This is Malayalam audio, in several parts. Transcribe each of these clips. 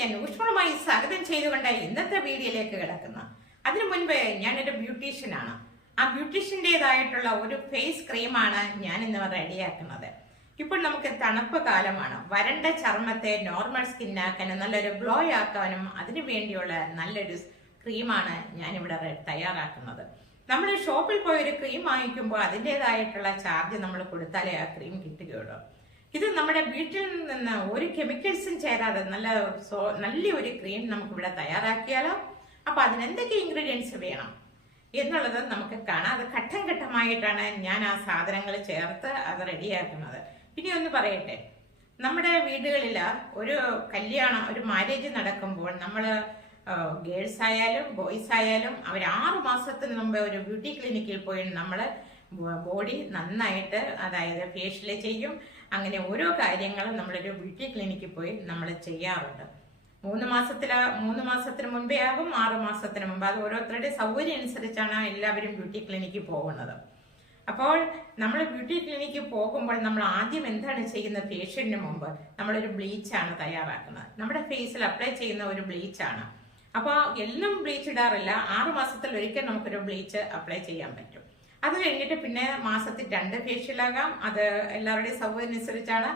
ഞാൻ ഊഷ്മളമായി സ്വാഗതം ചെയ്തുകൊണ്ട് ഇന്നത്തെ വീഡിയോയിലേക്ക് കിടക്കുന്ന അതിനു മുൻപ് ഞാൻ ഞാനൊരു ബ്യൂട്ടീഷ്യനാണ് ആ ബ്യൂട്ടീഷ്യന്റെതായിട്ടുള്ള ഒരു ഫേസ് ക്രീമാണ് ഞാൻ ഇന്ന് റെഡിയാക്കുന്നത്. ഇപ്പോൾ നമുക്ക് തണുപ്പ് കാലമാണ്. വരണ്ട ചർമ്മത്തെ നോർമൽ സ്കിന്നാക്കാനും നല്ലൊരു ഗ്ലോ ആക്കാനും അതിനു വേണ്ടിയുള്ള നല്ലൊരു ക്രീമാണ് ഞാനിവിടെ തയ്യാറാക്കുന്നത്. നമ്മൾ ഷോപ്പിൽ പോയി ഒരു ക്രീം വാങ്ങിക്കുമ്പോൾ അതിന്റെതായിട്ടുള്ള ചാർജ് നമ്മൾ കൊടുത്താലേ ആ ക്രീം കിട്ടുകയുള്ളൂ. ഇത് നമ്മുടെ വീട്ടിൽ നിന്ന് ഒരു കെമിക്കൽസും ചേരാതെ നല്ല സോ- നല്ല ഒരു ക്രീം നമുക്ക് ഇവിടെ തയ്യാറാക്കിയാലോ? അപ്പൊ അതിനെന്തൊക്കെ ഇൻഗ്രീഡിയൻസ് വേണം? എന്നുള്ളത് നമുക്ക് കാണാം. അത് ഘട്ടം ഘട്ടമായിട്ടാണ് ഞാൻ ആ സാധനങ്ങൾ ചേർത്ത് അത് റെഡിയാക്കുന്നത്. ഇനി ഒന്ന് പറയട്ടെ. നമ്മുടെ വീടുകളിൽ ഒരു കല്യാണം ഒരു മാരേജ് നടക്കുമ്പോൾ നമ്മൾ ഗേൾസ് ആയാലും ബോയ്സ് ആയാലും അവർ ആറ് മാസത്തിന് മുമ്പ് ഒരു ബ്യൂട്ടി ക്ലിനിക്കിൽ പോയി നമ്മൾ ബോഡി നന്നായിട്ട് അതായത് ഫേഷ്യൽ ചെയ്യും. അങ്ങനെ ഓരോ കാര്യങ്ങളും നമ്മളൊരു ബ്യൂട്ടി ക്ലിനിക്കിൽ പോയി നമ്മൾ ചെയ്യാറുണ്ട്. മൂന്ന് മാസത്തില മൂന്ന് മാസത്തിന് മുമ്പേ ആകും ആറ് മാസത്തിന് മുമ്പ് അത് ഓരോരുത്തരുടെ സൗകര്യം അനുസരിച്ചാണ് എല്ലാവരും ബ്യൂട്ടി ക്ലിനിക്കിൽ പോകുന്നത്. അപ്പോൾ നമ്മൾ ബ്യൂട്ടി ക്ലിനിക്ക് പോകുമ്പോൾ നമ്മൾ ആദ്യം എന്താണ് ചെയ്യുന്നത്? ഫേഷ്യലിന് മുമ്പ് നമ്മളൊരു ബ്ലീച്ചാണ് തയ്യാറാക്കുന്നത്. നമ്മുടെ ഫേസിൽ അപ്ലൈ ചെയ്യുന്ന ഒരു ബ്ലീച്ചാണ് അപ്പോൾ എല്ലാം ബ്ലീച്ച് ഇടാറില്ല. ആറ് മാസത്തിൽ ഒരിക്കൽ നമുക്കൊരു ബ്ലീച്ച് അപ്ലൈ ചെയ്യാൻ പറ്റും. അത് കഴിഞ്ഞിട്ട് പിന്നെ മാസത്തിൽ രണ്ട് ഫേഷ്യലാകാം അത് എല്ലാവരുടെയും സൗകര്യം അനുസരിച്ചാണ്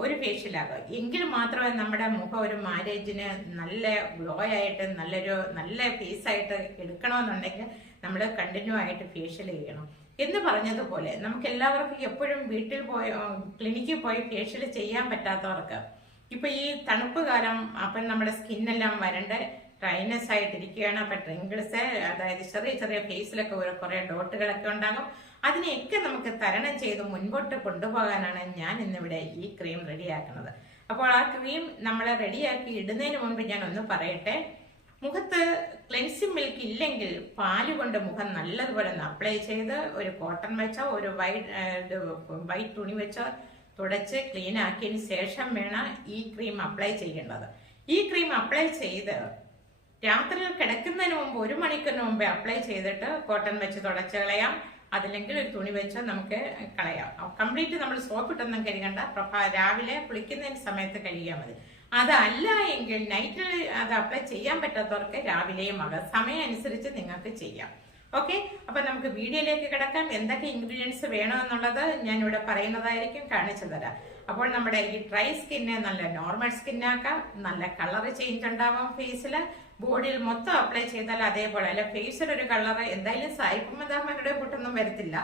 ഒരു ഫേഷ്യലാകാം എങ്കിൽ മാത്രമേ നമ്മുടെ മുഖം ഒരു മാരേജിന് നല്ല ഗ്ലോ ആയിട്ട് നല്ലൊരു നല്ല ഫേസ് ആയിട്ട് എടുക്കണമെന്നുണ്ടെങ്കിൽ നമ്മൾ കണ്ടിന്യൂ ആയിട്ട് ഫേഷ്യൽ ചെയ്യണം. എന്ന് പറഞ്ഞതുപോലെ നമുക്ക് എല്ലാവർക്കും എപ്പോഴും വീട്ടിൽ പോയി ക്ലിനിക്കിൽ പോയി ഫേഷ്യൽ ചെയ്യാൻ പറ്റാത്തവർക്ക് ഇപ്പൊ ഈ തണുപ്പ് കാലം അപ്പം നമ്മുടെ സ്കിന്നെല്ലാം വരണ്ട. ഡ്രൈനസ് ആയിട്ടിരിക്കുകയാണ്. അപ്പൊ ട്രിങ്കിൾസ് അതായത് ചെറിയ ചെറിയ ഫേസിലൊക്കെ ഒരു കുറെ ഡോട്ടുകളൊക്കെ ഉണ്ടാകും. അതിനെയൊക്കെ നമുക്ക് തരണം ചെയ്ത് മുൻപോട്ട് കൊണ്ടുപോകാനാണ് ഞാൻ ഇന്നിവിടെ ഈ ക്രീം റെഡിയാക്കുന്നത് അപ്പോൾ ആ ക്രീം നമ്മൾ റെഡിയാക്കി ഇടുന്നതിന് മുൻപ് ഞാൻ ഒന്ന് പറയട്ടെ. മുഖത്ത് ക്ലെൻസിങ് മിൽക്ക് ഇല്ലെങ്കിൽ പാൽ കൊണ്ട് മുഖം നല്ലതുപോലെ ഒന്ന് അപ്ലൈ ചെയ്ത് ഒരു കോട്ടൺ വെച്ചോ ഒരു വൈറ്റ് വൈറ്റ് തുണി വെച്ചോ തുടച്ച് ക്ലീൻ ആക്കിയതിന് ശേഷം വേണം ഈ ക്രീം അപ്ലൈ ചെയ്യേണ്ടത്. ഈ ക്രീം അപ്ലൈ ചെയ്ത് രാത്രിയിൽ കിടക്കുന്നതിന് മുമ്പ് ഒരു മണിക്കൂറിന് മുമ്പേ അപ്ലൈ ചെയ്തിട്ട് കോട്ടൺ വെച്ച് തുടച്ച് കളയാം. അതില്ലെങ്കിൽ ഒരു തുണി വെച്ച് നമുക്ക് കളയാം. കംപ്ലീറ്റ് നമ്മൾ സോപ്പ് ഇട്ടൊന്നും കഴുകണ്ട. രാവിലെ കുളിക്കുന്നതിന് സമയത്ത് കഴുകിയാൽ മതി. അതല്ല എങ്കിൽ നൈറ്റിൽ അത് അപ്ലൈ ചെയ്യാൻ പറ്റാത്തവർക്ക് രാവിലെയും ആകാം. സമയം അനുസരിച്ച് നിങ്ങൾക്ക് ചെയ്യാം. ഓക്കെ അപ്പൊ നമുക്ക് വീഡിയോയിലേക്ക് കിടക്കാം. എന്തൊക്കെ ഇൻഗ്രീഡിയൻസ് വേണമെന്നുള്ളത് ഞാൻ ഇവിടെ പറയുന്നതായിരിക്കും കാണിച്ചു തരാം. അപ്പോൾ നമ്മുടെ ഈ ഡ്രൈ സ്കിന്നെ നല്ല നോർമൽ സ്കിന്നാക്കാം നല്ല കളർ ചേഞ്ച് ഉണ്ടാവാം ഫേസിൽ ബോഡിയിൽ മൊത്തം അപ്ലൈ ചെയ്താൽ അതേപോലെ. അല്ല ഫേസിൽ ഒരു കളർ എന്തായാലും സായിപ്പുമതാമയുടെ കൂട്ടൊന്നും വരത്തില്ല.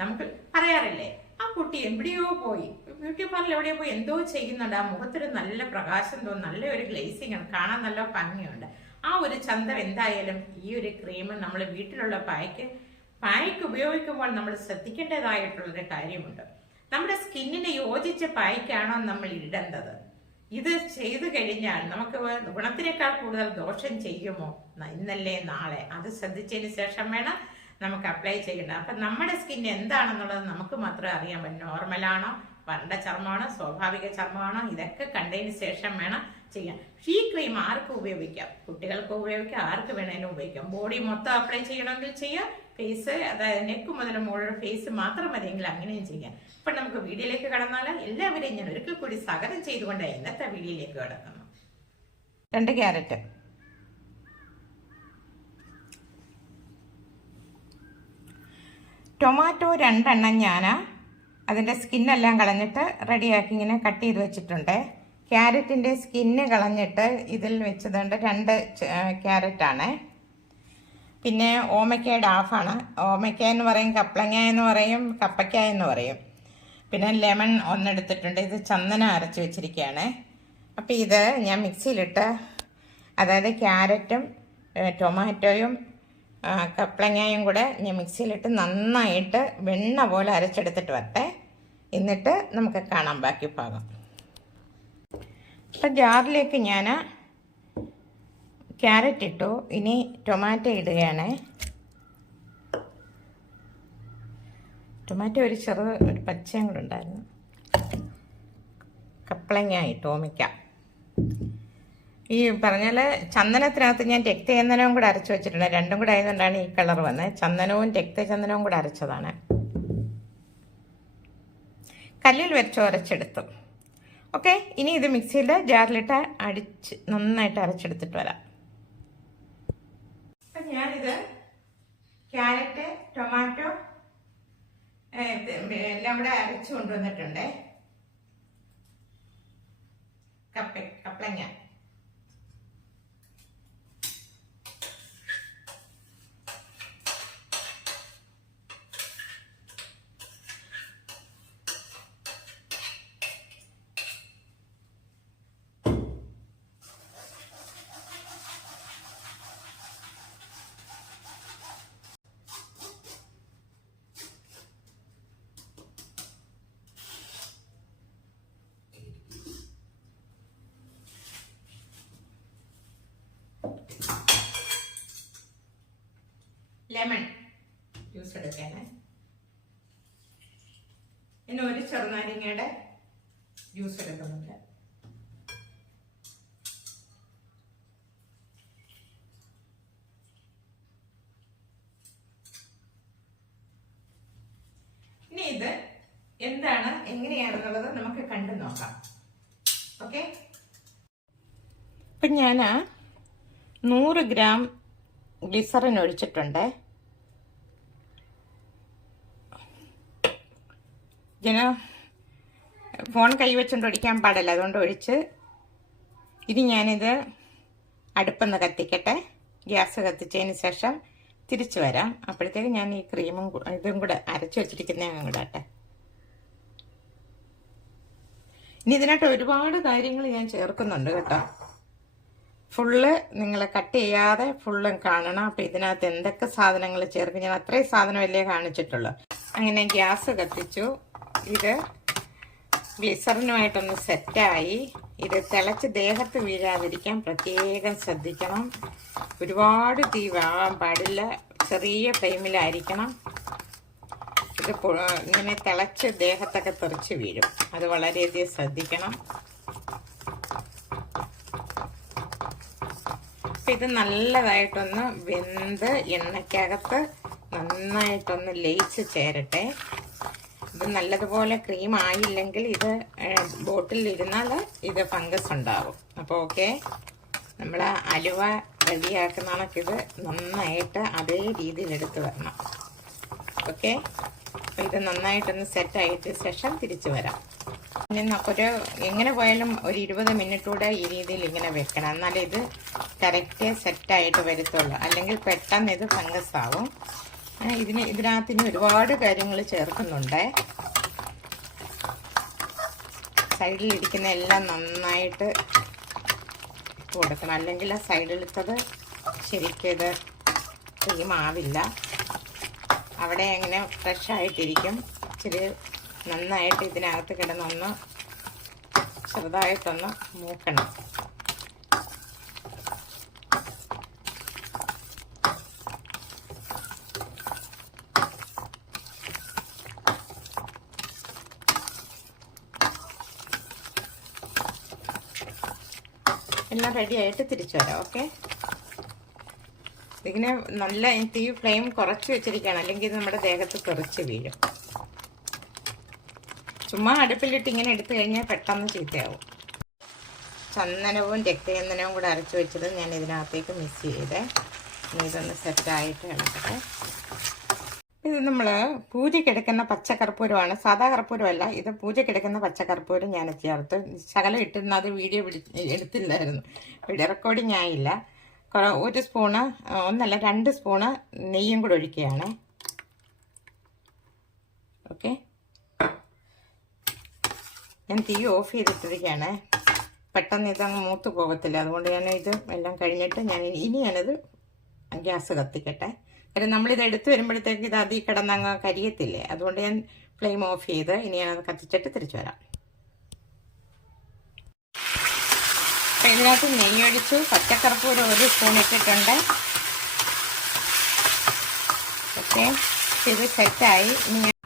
നമുക്ക് പറയാറില്ലേ? ആ കുട്ടി എവിടെയോ പോയി. ബ്യൂട്ടി പാർലർ എവിടെയോ പോയി. എന്തോ ചെയ്യുന്നുണ്ട്. ആ മുഖത്തൊരു നല്ല പ്രകാശം തോന്നും. നല്ലൊരു ഗ്ലേസിംഗ് ആണ്. കാണാൻ നല്ല ഭംഗിയുണ്ട്. ആ ഒരു ചന്തം എന്തായാലും ഈ ഒരു ക്രീം നമ്മൾ വീട്ടിലുള്ള പായ്ക്ക് പായ്ക്ക് ഉപയോഗിക്കുമ്പോൾ നമ്മൾ ശ്രദ്ധിക്കേണ്ടതായിട്ടുള്ളൊരു കാര്യമുണ്ട്. നമ്മുടെ സ്കിന്നിന് യോജിച്ച പായ്ക്കാണോ നമ്മൾ ഇടേണ്ടത്? ഇത് ചെയ്തു കഴിഞ്ഞാൽ നമുക്ക് ഗുണത്തിനേക്കാൾ കൂടുതൽ ദോഷം ചെയ്യുമോ? ഇന്നല്ലേ നാളെ. അത് ശ്രദ്ധിച്ചതിന് ശേഷം വേണം നമുക്ക് അപ്ലൈ ചെയ്യേണ്ടത്. അപ്പം നമ്മുടെ സ്കിൻ എന്താണെന്നുള്ളത് നമുക്ക് മാത്രമേ അറിയാൻ പറ്റും. നോർമലാണോ വരണ്ട ചർമ്മമാണോ? സ്വാഭാവിക ചർമ്മമാണോ? ഇതൊക്കെ കണ്ടതിന് ശേഷം വേണം ചെയ്യാൻ ഈ ക്രീം ആർക്കും ഉപയോഗിക്കാം? കുട്ടികൾക്ക് ഉപയോഗിക്കാം ആർക്ക് വേണേലും ഉപയോഗിക്കാം. ബോഡി മൊത്തം അപ്ലൈ ചെയ്യണമെങ്കിൽ ചെയ്യാം. ഫേസ് അതായത് നെക്ക് മുതൽ മുകളിൽ ഫേസ് മാത്രം മതിയെങ്കിൽ അങ്ങനെയും ചെയ്യാം. ഇപ്പം നമുക്ക് വീഡിയോയിലേക്ക് കടന്നാൽ എല്ലാവരെയും ഞാൻ ഒരിക്കൽ കൂടി സ്വാഗതം ചെയ്തുകൊണ്ട് ഇന്നത്തെ വീഡിയോയിലേക്ക് കടക്കുന്നു. രണ്ട് ക്യാരറ്റ്. ടൊമാറ്റോ രണ്ടെണ്ണം ഞാൻ അതിന്റെ സ്കിന്നെല്ലാം കളഞ്ഞിട്ട് റെഡിയാക്കി ഇങ്ങനെ കട്ട് ചെയ്ത് വെച്ചിട്ടുണ്ട്. ക്യാരറ്റിന്റെ സ്കിന്ന് കളഞ്ഞിട്ട് ഇതിൽ വെച്ചതുകൊണ്ട് രണ്ട് ക്യാരറ്റാണ്. പിന്നെ ഓമയ്ക്കയുടെ ഹാഫാണ് ഓമയ്ക്ക എന്ന് പറയും കപ്ലങ്ങ എന്ന് പറയും കപ്പയ്ക്ക എന്ന് പറയും. പിന്നെ ലെമൺ ഒന്നെടുത്തിട്ടുണ്ട്. ഇത് ചന്ദനം അരച്ച് വെച്ചിരിക്കുകയാണ് അപ്പോൾ ഇത് ഞാൻ മിക്സിയിലിട്ട് അതായത് ക്യാരറ്റും ടൊമാറ്റോയും കപ്ലങ്ങയും കൂടെ ഞാൻ മിക്സിയിലിട്ട് നന്നായിട്ട് വെണ്ണ പോലെ അരച്ചെടുത്തിട്ട് വരട്ടെ. എന്നിട്ട് നമുക്ക് കാണാം ബാക്കി ഭാഗം. അപ്പം ജാറിലേക്ക് ഞാൻ ക്യാരറ്റ് ഇട്ടു. ഇനി ടൊമാറ്റോ ഇടുകയാണ്. ടൊമാറ്റോ ഒരു ചെറു ഒരു പച്ചയും കൂടെ ഉണ്ടായിരുന്നു. കപ്പളങ്ങ ഇട്ടു ഈ പറഞ്ഞാൽ ചന്ദനത്തിനകത്ത് ഞാൻ രക്തചന്ദനവും കൂടെ അരച്ച് വെച്ചിട്ടുണ്ട്. രണ്ടും കൂടെ ആയതുകൊണ്ടാണ് ഈ കളർ വന്നത്. ചന്ദനവും രക്തചന്ദനവും കൂടെ അരച്ചതാണ്. കല്ലിൽ വെച്ച് ഉരച്ചെടുത്തു. ഓക്കെ ഇനി ഇത് മിക്സിയിൽ ജാറിലിട്ട് അടിച്ച് നന്നായിട്ട് അരച്ചെടുത്തിട്ട് വരാം. അപ്പം ഞാനിത് ക്യാരറ്റ് ടൊമാറ്റോ എല്ലാം കൂടെ അരച്ചു കൊണ്ടുവന്നിട്ടുണ്ട്. കപ്പ കപ്പളങ്ങ ലെമൺ ജ്യൂസ് എടുക്കാനേ പിന്നെ ഒരു ചെറുനാരങ്ങയുടെ ജ്യൂസ് എടുക്കുന്നുണ്ട്. ഇനി ഇത് എന്താണ് എങ്ങനെയാണെന്നുള്ളത് നമുക്ക് കണ്ടു നോക്കാം. ഓക്കെ? ഇപ്പം ഞാൻ നൂറ് ഗ്രാം ഗ്ലിസറിൻ ഒഴിച്ചിട്ടുണ്ട്. ഇതിന് ഫോൺ കൈവച്ചുകൊണ്ട് ഒഴിക്കാൻ പാടില്ല. അതുകൊണ്ട് ഒഴിച്ച് ഇനി ഞാനിത് അടുപ്പെന്ന് കത്തിക്കട്ടെ. ഗ്യാസ് കത്തിച്ചതിന് ശേഷം തിരിച്ചു വരാം. അപ്പോഴത്തേക്ക് ഞാൻ ഈ ക്രീമും ഇതും കൂടെ അരച്ച് വെച്ചിരിക്കുന്നതും കൂടെ ആട്ടെ ഇനി ഇതിനായിട്ട് ഒരുപാട് കാര്യങ്ങൾ ഞാൻ ചേർക്കുന്നുണ്ട് കേട്ടോ. ഫുള്ള് നിങ്ങൾ കട്ട് ചെയ്യാതെ ഫുള്ളും കാണണം. അപ്പം ഇതിനകത്ത് എന്തൊക്കെ സാധനങ്ങൾ ചേർക്കും? ഞാൻ അത്രയും സാധനമല്ലേ കാണിച്ചിട്ടുള്ളൂ. അങ്ങനെ ഗ്യാസ് കത്തിച്ചു. ഇത് ഗ്ലിസറിനുമായിട്ടൊന്ന് സെറ്റായി. ഇത് തിളച്ച് ദേഹത്ത് വീഴാതിരിക്കാൻ പ്രത്യേകം ശ്രദ്ധിക്കണം. ഒരുപാട് തീ വാങ്ങാൻ പാടില്ല. ചെറിയ ഫ്ലെയിമിലായിരിക്കണം. ഇത് ഇങ്ങനെ തിളച്ച് ദേഹത്തൊക്കെ തെറിച്ച് വീഴും. അത് വളരെയധികം ശ്രദ്ധിക്കണം. അപ്പം ഇത് നല്ലതായിട്ടൊന്ന് വെന്ത് എണ്ണയ്ക്കകത്ത് നന്നായിട്ടൊന്ന് ലയിച്ച് ചേരട്ടെ. ഇത് നല്ലതുപോലെ ക്രീം ആയില്ലെങ്കിൽ ഇത് ബോട്ടിലിരുന്നാൽ ഇത് ഫംഗസ് ഉണ്ടാവും. അപ്പോൾ ഓക്കെ നമ്മൾ അലുവ റെഡിയാക്കുന്ന കണക്കിത് നന്നായിട്ട് അതേ രീതിയിൽ എടുത്ത് വരണം. ഓക്കെ ഇത് നന്നായിട്ടൊന്ന് സെറ്റ് ആയിട്ട് ശേഷം തിരിച്ചു വരാം. ഇനി നമുക്കൊരു എങ്ങനെ പോയാലും ഒരു ഇരുപത് മിനിറ്റൂടെ ഈ രീതിയിൽ ഇങ്ങനെ വെക്കണം. എന്നാലേ ഇത് കറക്റ്റ് സെറ്റായിട്ട് വരത്തുള്ളൂ. അല്ലെങ്കിൽ പെട്ടെന്ന് ഇത് ഫംഗസ് ആവും. ഇതിന് ഇതിനകത്തിന് ഒരുപാട് കാര്യങ്ങൾ ചേർക്കുന്നുണ്ട്. സൈഡിൽ ഇരിക്കുന്ന എല്ലാം നന്നായിട്ട് കൊടുക്കണം. അല്ലെങ്കിൽ ആ സൈഡിലത്തത് ശരിക്കത് ഇത് ക്രീം അവിടെ എങ്ങനെ ഫ്രഷ് ആയിട്ടിരിക്കും. ഇച്ചിരി നന്നായിട്ട് ഇതിനകത്ത് കിടന്നൊന്ന് ചെറുതായിട്ടൊന്ന് മൂക്കണം. എല്ലാം റെഡി ആയിട്ട് തിരിച്ചു വരാം ഓക്കെ ഇതിങ്ങനെ നല്ല തീ ഫ്ലെയിം കുറച്ച് വെച്ചിരിക്കുകയാണ്. അല്ലെങ്കിൽ ഇത് നമ്മുടെ ദേഹത്ത് തെറിച്ച് വീഴും. ചുമ്മാ അടുപ്പിലിട്ട് ഇങ്ങനെ എടുത്തു കഴിഞ്ഞാൽ പെട്ടെന്ന് ചീത്തയാവും. ചന്ദനവും രക്തചന്ദനവും കൂടെ അരച്ച് വെച്ചത് ഞാൻ ഇതിനകത്തേക്ക് മിക്സ് ചെയ്തേ. ഇതൊന്ന് സെറ്റായിട്ട് ഇളക്കട്ടെ ഇത് നമ്മൾ പൂജയ്ക്കെടുക്കുന്ന പച്ചക്കർപ്പൂരമാണ് സാധാ കർപ്പൂരമല്ല. ഇത് പൂജയ്ക്കെടുക്കുന്ന പച്ചക്കർപ്പൂരം ഞാൻ ചേർത്ത്. ശകലം ഇട്ടിരുന്ന. അത് വീഡിയോ എടുത്തില്ലായിരുന്നു. വീഡിയോ റെക്കോർഡിങ് ആയില്ല. ഒരു സ്പൂണ് ഒന്നല്ല രണ്ട് സ്പൂണ് നെയ്യും കൂടെ ഒഴിക്കുകയാണ്. ഓക്കെ. ഞാൻ തീ ഓഫ് ചെയ്തിട്ടിരിക്കുകയാണ്. പെട്ടെന്ന് ഇതങ്ങ് മൂത്ത് പോകത്തില്ല അതുകൊണ്ട് ഞാൻ ഇത് എല്ലാം കഴിഞ്ഞിട്ട് ഞാൻ ഇനി- ഞാനിത് ഗ്യാസ് കത്തിക്കട്ടെ. കാര്യം നമ്മളിത് എടുത്തു വരുമ്പോഴത്തേക്ക് ഇത് അതിൽ കിടന്നങ്ങ് കരിയത്തില്ലേ? അതുകൊണ്ട് ഞാൻ ഫ്ലെയിം ഓഫ് ചെയ്ത് ഇനി ഞാനത് കത്തിച്ചിട്ട് തിരിച്ചു വരാം. അപ്പം ഇതിനകത്ത് നെയ്യൊഴിച്ചു പച്ചക്കർപ്പൂരം ഒരു സ്പൂൺ ഇട്ടിട്ടുണ്ട്. ഓക്കെ. ഇത് സെറ്റായി അപ്പോൾ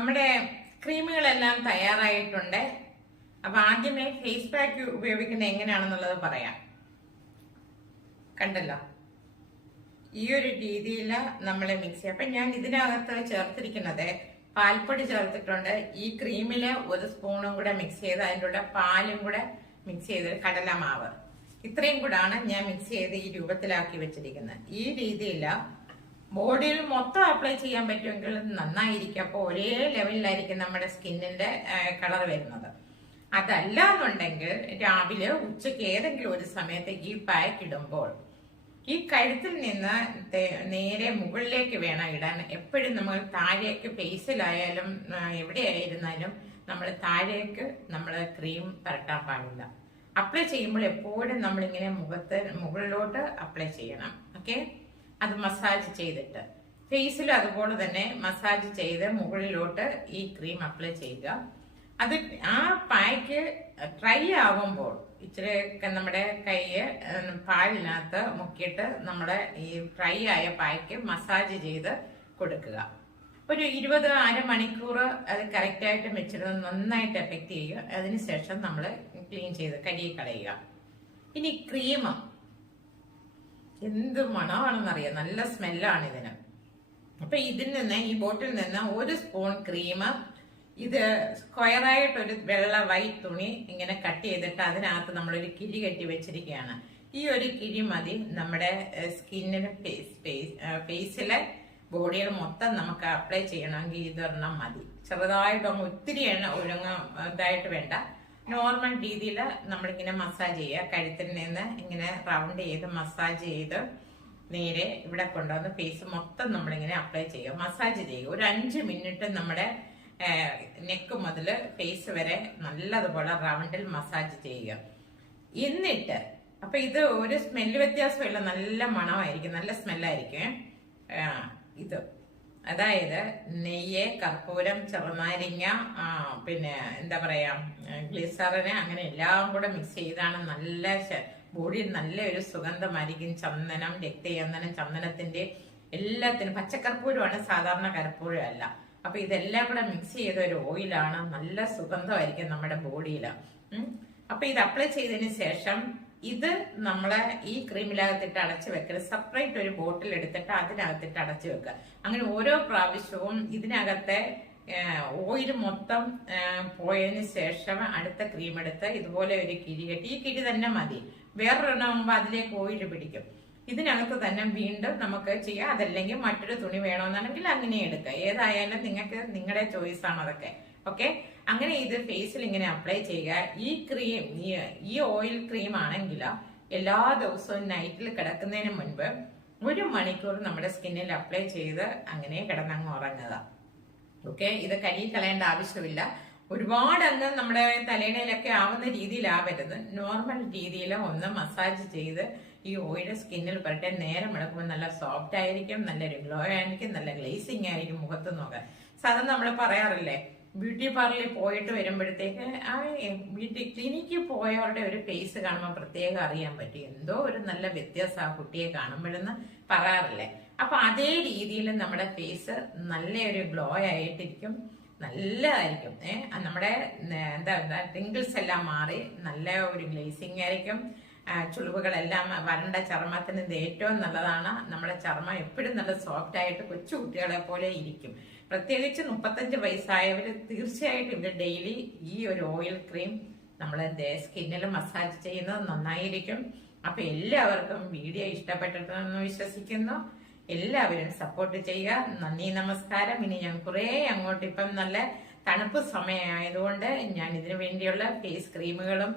നമ്മുടെ ക്രീമുകളെല്ലാം തയ്യാറായിട്ടുണ്ട്. അപ്പൊ ആദ്യമേ ഫേസ് പാക്ക് ഉപയോഗിക്കുന്നത് എങ്ങനെയാണെന്നുള്ളത് പറയാം. കണ്ടല്ലോ? ഈ ഒരു രീതിയിൽ നമ്മൾ മിക്സ് ചെയ്യാം അപ്പൊ ഞാൻ ഇതിനകത്ത് ചേർത്തിരിക്കുന്നത് പാൽപ്പൊടി ചേർത്തിട്ടുണ്ട്. ഈ ക്രീമിൽ ഒരു സ്പൂണും കൂടെ മിക്സ് ചെയ്ത് അതിന്റെ കൂടെ പാലും കൂടെ മിക്സ് ചെയ്ത് കടലമാവ്. ഇത്രയും കൂടാണ് ഞാൻ മിക്സ് ചെയ്ത് ഈ രൂപത്തിലാക്കി വെച്ചിരിക്കുന്നത്. ഈ രീതിയിൽ ബോഡിയിൽ മൊത്തം അപ്ലൈ ചെയ്യാൻ പറ്റുമെങ്കിൽ നന്നായിരിക്കും. അപ്പോൾ ഒരേ ലെവലിലായിരിക്കും നമ്മുടെ സ്കിന്നിന്റെ കളർ വരുന്നത്. അതല്ല എന്നുണ്ടെങ്കിൽ രാവിലെ ഉച്ചയ്ക്ക് ഏതെങ്കിലും ഒരു സമയത്ത് ഈ പാക്ക് ഇടുമ്പോൾ ഈ കഴുത്തിൽ നിന്ന് നേരെ മുകളിലേക്ക് വേണം ഇടാൻ. എപ്പോഴും നമ്മൾ താഴേക്ക് ഫേസിലായാലും എവിടെയായിരുന്നാലും നമ്മൾ താഴേക്ക് നമ്മൾ ക്രീം പരട്ടാൻ പാടില്ല. അപ്ലൈ ചെയ്യുമ്പോൾ എപ്പോഴും നമ്മളിങ്ങനെ മുഖത്ത് മുകളിലോട്ട് അപ്ലൈ ചെയ്യണം. ഓക്കെ അത് മസാജ് ചെയ്തിട്ട്. ഫേസിലും അതുപോലെ തന്നെ മസാജ് ചെയ്ത് മുകളിലോട്ട് ഈ ക്രീം അപ്ലൈ ചെയ്യുക. അത് ആ പായ്ക്ക് ഡ്രൈ ആവുമ്പോൾ ഇച്ചിരി നമ്മുടെ കൈ പാലിനകത്ത് മുക്കിയിട്ട് നമ്മുടെ ഈ ഡ്രൈ ആയ പായ്ക്ക് മസാജ് ചെയ്ത് കൊടുക്കുക. ഒരു ഇരുപത് അരമണിക്കൂർ അത് കറക്റ്റായിട്ട് വെച്ചിരുന്ന് നന്നായിട്ട് എഫക്റ്റ് ചെയ്യുക. അതിനുശേഷം നമ്മൾ ക്ലീൻ ചെയ്ത് കഴുകി കളയുക. ഇനി ക്രീം എന്ത് മണമാണെന്നറിയാം. നല്ല സ്മെല്ലാണ് ഇതിന്. അപ്പൊ ഇതിൽ നിന്ന് ഈ ബോട്ടിൽ നിന്ന് ഒരു സ്പൂൺ ക്രീം ഇത് സ്ക്വയറായിട്ടൊരു വെള്ള വൈറ്റ് തുണി ഇങ്ങനെ കട്ട് ചെയ്തിട്ട് അതിനകത്ത് നമ്മളൊരു കിഴി കെട്ടി വെച്ചിരിക്കുകയാണ്. ഈ ഒരു കിഴി മതി നമ്മുടെ സ്കിന്നിന് ഫേസ് ഫേസ് ഫേസിലെ ബോഡിയിൽ മൊത്തം നമുക്ക് അപ്ലൈ ചെയ്യണമെങ്കിൽ ഇതൊരെണ്ണം മതി. ചെറുതായിട്ട് അങ്ങ് ഒത്തിരി എണ്ണ ഒഴുങ്ങ ഇതായിട്ട് വേണ്ട. നോർമൽ രീതിയിൽ നമ്മളിങ്ങനെ മസാജ് ചെയ്യുക. കഴുത്തിൽ നിന്ന് ഇങ്ങനെ റൗണ്ട് ചെയ്ത് മസാജ് ചെയ്ത് നേരെ ഇവിടെ കൊണ്ടുവന്ന് ഫേസ് മൊത്തം നമ്മളിങ്ങനെ അപ്ലൈ ചെയ്യുക. മസാജ് ചെയ്യുക. ഒരു അഞ്ച് മിനിറ്റ് നമ്മുടെ നെക്ക് മുതൽ ഫേസ് വരെ നല്ലതുപോലെ റൗണ്ടിൽ മസാജ് ചെയ്യുക. എന്നിട്ട് അപ്പൊ ഇത് ഒരു സ്മെല്ല് വ്യത്യാസമില്ല. നല്ല മണമായിരിക്കും. നല്ല സ്മെല്ലായിരിക്കും അതായത് നെയ്യ് കർപ്പൂരം ചെറുനാരിങ്ങ പിന്നെ എന്താ പറയാ ഗ്ലിസറിന് അങ്ങനെ എല്ലാം കൂടെ മിക്സ് ചെയ്താണ് നല്ല ബോഡിയിൽ നല്ലൊരു സുഗന്ധമായിരിക്കും. ചന്ദനം രക്തചന്ദനം ചന്ദനത്തിന്റെ എല്ലാത്തിനും പച്ചക്കർപ്പൂരമാണ് സാധാരണ കർപ്പൂരം അല്ല അപ്പൊ ഇതെല്ലാം കൂടെ മിക്സ് ചെയ്ത ഒരു ഓയിലാണ് നല്ല സുഗന്ധമായിരിക്കും നമ്മുടെ ബോഡിയിൽ അപ്പൊ ഇത് അപ്ലൈ ചെയ്തതിന് ശേഷം ഇത് നമ്മളെ ഈ ക്രീമിലകത്തിട്ട് അടച്ചു വെക്കരുത് സെപ്പറേറ്റ് ഒരു ബോട്ടിൽ എടുത്തിട്ട് അതിനകത്തിട്ട് അടച്ചു വെക്കുക. അങ്ങനെ ഓരോ പ്രാവശ്യവും ഇതിനകത്തെ ഓയിൽ മൊത്തം പോയതിന് ശേഷം അടുത്ത ക്രീം എടുത്ത് ഇതുപോലെ ഒരു കിഴി കെട്ടി. ഈ കിഴി തന്നെ മതി. വേറൊരെണ്ണമാകുമ്പോൾ അതിലേക്ക് ഓയിൽ പിടിക്കും. ഇതിനകത്ത് തന്നെ വീണ്ടും നമുക്ക് ചെയ്യാം. അതല്ലെങ്കിൽ മറ്റൊരു തുണി വേണമെന്നാണെങ്കിൽ അങ്ങനെ എടുക്കുക ഏതായാലും നിങ്ങൾക്ക് നിങ്ങളുടെ ചോയ്സാണ് അതൊക്കെ. ഓക്കെ അങ്ങനെ ഇത് ഫേസിൽ ഇങ്ങനെ അപ്ലൈ ചെയ്യുക. ഈ ക്രീം ഈ- ഓയിൽ ക്രീം ആണെങ്കിൽ എല്ലാ ദിവസവും നൈറ്റിൽ കിടക്കുന്നതിന് മുൻപ് ഒരു മണിക്കൂർ നമ്മുടെ സ്കിന്നിൽ അപ്ലൈ ചെയ്ത് അങ്ങനെ കിടന്നങ്ങ് ഉറങ്ങുക. ഓക്കെ ഇത് കഴുകി കളയേണ്ട ആവശ്യമില്ല. ഒരുപാട് അങ്ങ് നമ്മുടെ തലേണയിലൊക്കെ ആവുന്ന രീതിയിലാവരുത്. നോർമൽ രീതിയിൽ ഒന്ന് മസാജ് ചെയ്ത് ഈ ഓയിൽ സ്കിന്നിൽ പുരട്ടെ. നേരം എടുക്കുമ്പോൾ നല്ല സോഫ്റ്റ് ആയിരിക്കും നല്ലൊരു ഗ്ലോ ആയിരിക്കും നല്ല ഗ്ലേസിങ് ആയിരിക്കും മുഖത്ത് നോക്കാൻ. സാധാരണ നമ്മൾ പറയാറില്ലേ ബ്യൂട്ടി പാർലറിൽ പോയിട്ട് വരുമ്പോഴത്തേക്ക് ആ ബ്യൂട്ടി ക്ലിനിക്കിൽ പോയവരുടെ ഒരു ഫേസ് കാണുമ്പോൾ പ്രത്യേകം അറിയാൻ പറ്റും. എന്തോ ഒരു നല്ല വ്യത്യാസം ആ കുട്ടിയെ കാണുമ്പോഴെന്ന് പറയാറില്ലേ? അപ്പൊ അതേ രീതിയിൽ നമ്മുടെ ഫേസ് നല്ല ഒരു ഗ്ലോ ആയിട്ടിരിക്കും. നല്ലതായിരിക്കും. ഏഹ് നമ്മുടെ എന്താ റിങ്കിൾസ് എല്ലാം മാറി. നല്ല ഒരു ഗ്ലേസിങ് ആയിരിക്കും. ചുളിവുകളെല്ലാം വരണ്ട ചർമ്മത്തിന് ഇത് ഏറ്റവും നല്ലതാണ്. നമ്മുടെ ചർമ്മം എപ്പോഴും നല്ല സോഫ്റ്റ് ആയിട്ട് കൊച്ചു കുട്ടികളെ പോലെ ഇരിക്കും. പ്രത്യേകിച്ച് മുപ്പത്തഞ്ച് വയസ്സായവർ തീർച്ചയായിട്ടും ഇത് ഡെയിലി ഈ ഒരു ഓയിൽ ക്രീം നമ്മൾ സ്കിന്നിൽ മസാജ് ചെയ്യുന്നത് നന്നായിരിക്കും. അപ്പൊ എല്ലാവർക്കും വീഡിയോ ഇഷ്ടപ്പെട്ടിട്ടുണ്ടെന്ന് വിശ്വസിക്കുന്നു. എല്ലാവരും സപ്പോർട്ട് ചെയ്യുക. നന്ദി നമസ്കാരം. ഇനി ഞാൻ കുറേ അങ്ങോട്ട് ഇപ്പം നല്ല തണുപ്പ് സമയമായതുകൊണ്ട് ഞാൻ ഇതിനു വേണ്ടിയുള്ള ഫേസ് ക്രീമുകളും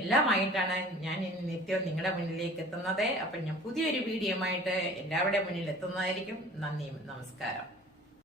എല്ലാമായിട്ടാണ് ഞാൻ ഇനി നിത്യവും നിങ്ങളുടെ മുന്നിലേക്ക് എത്തുന്നത്. അപ്പം ഞാൻ പുതിയൊരു വീഡിയോ ആയിട്ട് എല്ലാവരുടെ മുന്നിൽ എത്തുന്നതായിരിക്കും. നന്ദി നമസ്കാരം.